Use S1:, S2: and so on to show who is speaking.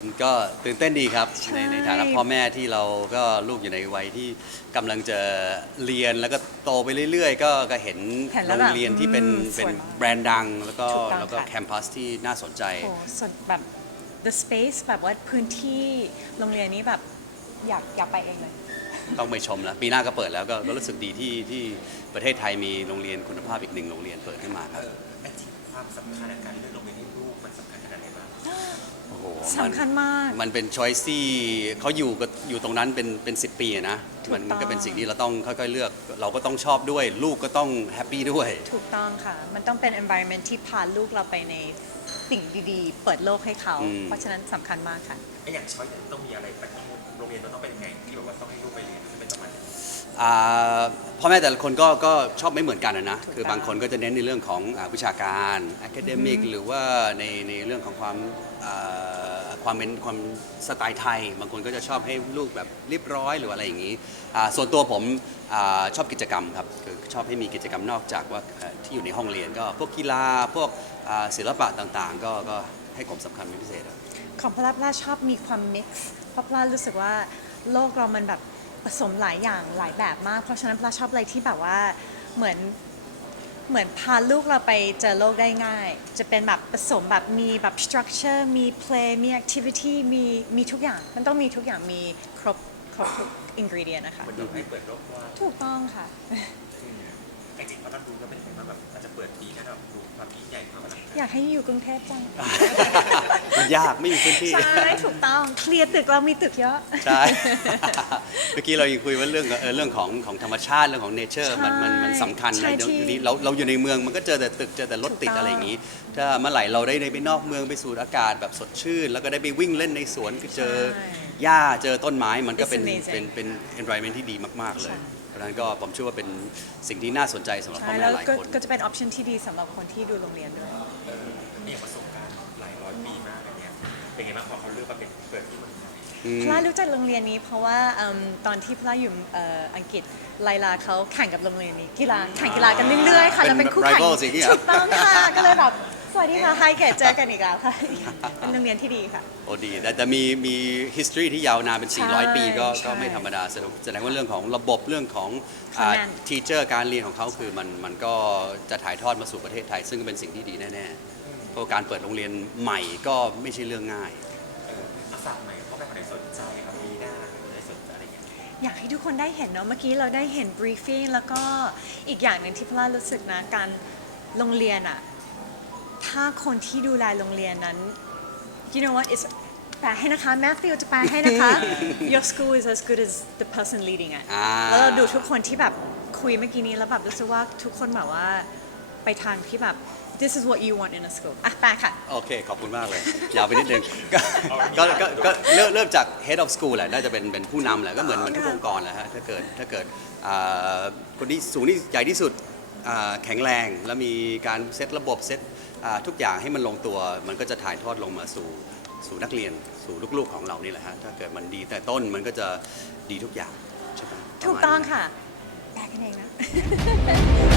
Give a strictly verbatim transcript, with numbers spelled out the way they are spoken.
S1: ก็ตื่นเต้นดีครับในในฐานะพ่อแม่ที่เราก็ลูกอยู่ในวัยที่กำลังจะเรียนแล้วก็โตไปเรื่อยๆ ก็ก็เห็น
S2: เห็นแล้
S1: โร
S2: วแบบ
S1: งเรียนที่เป็น
S2: อืม
S1: เป็น
S2: สวยมาก
S1: แบรนด์ดัง แล้วก็
S2: ถูกต้อง
S1: แล้วก็
S2: ค่ะ
S1: แคมปัสที่น่าสนใจ
S2: โอ้ส่วนแบบ the space แบบว่าพื้นที่โรงเรียนนี้แบบอยากอยากไปเองเลย
S1: ต้องไปชมแล้ว ปีหน้าก็เปิดแล้วก็ก็รู้สึกดีที่ที่ประเทศไทยมีโรงเรียนคุณภาพอีกหนึ่งโรงเรียนเปิดขึ้นมาครับ
S3: ไอ้จริงความสำคัญในการเลือกโรงเรียนให้ลูกมันสำคัญขนาดไหนบ้าง
S1: โอ้โห
S2: สำคัญมาก
S1: มันเป็นช้อยซี่เขาอยู่กับอยู่ตรงนั้นเป็นเป็นสิบปีอะนะ
S2: ถูก
S1: มันมันก็
S2: ต้อง
S1: เป็นสิ่งที่เราต้องค่อยๆเลือก เราก็ต้องชอบด้วย ลูกก็ต้องแฮปปี้ด้วย
S2: ถูกต้องค่ะ มันต้องเป็น environment ที่พาลูกเราไปในสิ่งดีๆ เปิดโลกให้เขา
S1: อืม
S2: เพราะฉะนั้นสำคัญมากค่ะ
S3: ไอ้อย่างช้อยเนี่ยต้องมีอะไรไปต้องโรงเรียนมันต้องเป็นยังไงที่แบบว่าต้องให้ลูกไปเรียนเป็นประมาณไหน
S1: อ่าพ่อแม่แต่ละคนก็ก็ชอบไม่เหมือนกันอะนะ
S2: ถูกต้อง
S1: คือบางคนก็จะเน้นในเรื่องของอ่าวิชาการ academic หรือว่าในในเรื่องของความอ่าความเป็นความสไตล์ไทย บางคนก็จะชอบให้ลูกแบบเรียบร้อยหรืออะไรอย่างนี้อ่าส่วนตัวผมอาชอบกิจกรรมครับคือชอบให้มีกิจกรรมนอกจากว่าเอ่อที่อยู่ในห้องเรียนก็พวกกีฬาพวกอ่าศิลปะต่างๆ ก็ก็ให้ความสำคัญเป็นพิเศษครับ
S2: ของพลาพลาชอบมีความ mix เพราะพลารู้สึกว่าโลกเรามันแบบผสมหลายอย่างหลายแบบมาก เพราะฉะนั้นพลาชอบอะไรที่แบบว่าเหมือนเหมือนพาลูกเราไปเจอโลกได้ง่าย จะเป็นแบบผสมแบบมีแบบ structure มี play มี activity มีมีทุกอย่าง มันต้องมีทุกอย่างมีครบครบทุก ingredient นะคะ
S3: มันต้องให้เปิดโลกกว้าง
S2: ถูกต้องค่ะ
S3: ไอ้จริงพอท่านดูก็เป็นยังไงบ้างแบบอาจจะเปิดปีแล้วแบบดูความยิ่งใหญ่ความอลังการ
S2: อยากให้อยู่กรุงเทพจัง
S1: มันยากไม่มีพื้นที่
S2: ใช่ถูกต้องเคลียร์ตึกเรามีตึกเยอะ
S1: ใช่ เมื่อกี้เรายังคุยว่าเรื่องเออเรื่องของของธรรมชาติเรื่องของเนเจอร์มันมันมันสำคัญ
S2: ใช่
S1: นะเดี๋ยว
S2: ที่
S1: เดี๋ยวนี้เราเราอยู่ในเมืองมันก็เจอแต่ตึกเจอแต่รถติด
S2: ถูกต้อง
S1: อะไรอย่างนี้ ถ้าเมื่อไหร่เราได้ไปนอกเมืองไปสูดอากาศแบบสดชื่น แล้วก็ได้ไปวิ่งเล่นในสวนก็เจอหญ้าเจอต้นไม้มันก็เป็น
S2: It's amazing
S1: เป็นเป็น environment ที่ดีมากๆเลย
S2: ใช่
S1: เพราะฉะนั้นก็ผมเชื่อว่าเป็นสิ่งที่น่าสนใจสำหรับพ่
S2: ใช่
S1: อแม่
S2: แล้ว
S1: หลาย
S2: ก็
S1: คน
S2: ก็จะเป็น option ที่ดีสำหรับคนที่ดูโรงเรียนด้วย
S3: เออนี่ประสบการณ์หลายร้อยปีมากอันเนี้ยเป็นไงบ้างพอเขาเลือกมาเป็นเปิดที่เมืองไทย
S1: อืม
S2: พลารู้จักโรงเรียนนี้เพราะว่าเอิ่มตอนที่พลาอยู่เอ่ออังกฤษไลลาเขาแข่งกับโรงเรียนนี้กีฬาแข่งกีฬากันเรื่อยๆค่ะ
S1: เป็น
S2: แล้วเป็นคู่แข่ง
S1: rivals อย่างเงี้ย
S2: ถูกต้องค่ะก็เลยแบบสวัสดีค่ะไฮเกตเจอกันอีกแล้วค่ะ เป็นโรงเรียนที่ดีค่ะ
S1: โอ้ดีแต่แต่มีมี history ที่ยาวนานเป็น สี่ร้อย ปีก็
S2: ใช่
S1: ก็ไม่ธรรมดาแสดงแสดงว่าเรื่องของระบบเรื่องของ
S2: คะแนน
S1: ทีเจอร์การเรียนของเขาคือมันมันก็จะถ่ายทอดมาสู่ประเทศไทย ซึ่งก็เป็นสิ่งที่ดีแน่ๆเพราะการเปิดโรงเรียนใหม่ก็ไม่ใช่เรื่องง่าย
S3: เออมาฝากหน่อยพ่อแม่คนไหนสนใจครับปีหน้าคนไหนสนใจอะไรอย่างเงี้ย
S2: อยากให้ทุกคนได้เห็นเนาะเมื่อกี้เราได้เห็น briefing แล้วก็อีกอย่างหนึ่งที่พลารู้สึกนะการโรงเรียนอะถ้าคนที่ดูแลโรงเรียนนั้น you know what is แปลให้นะคะ Matthew จะแปลให้นะคะ your school is as good as the person leading it
S1: อ่า
S2: แล้วเราดูทุกคนที่แบบคุยเมื่อกี้นี้แล้วแบบรู้สึกว่าทุกคนแบบว่าไปทางที่แบบ this is what you want in a school อ่ะแปลค่ะ
S1: โอเค ขอบคุณมากเลย ยาวไปนิดนึง ก็ก็ก็ก็เริ่มเริ่มจาก head of school แหละน่าจะเป็นเป็นผู้นำแหละก็เหมือนเหมือนทุกองค์กรแหละฮะถ้าเกิดถ้าเกิดอ่าคนที่สูงที่ใหญ่ที่สุดอ่าแข็งแรง แล้วมีการเซตระบบเซตอ่าทุกอย่างให้มันลงตัว มันก็จะถ่ายทอดลงมาสู่สู่นักเรียนสู่ลูกๆของเรานี่แหละฮะถ้าเกิดมันดีแต่ต้นมันก็จะดีทุกอย่างใช่ไหม
S2: ถูกต้องค่ะแปลกันเองนะ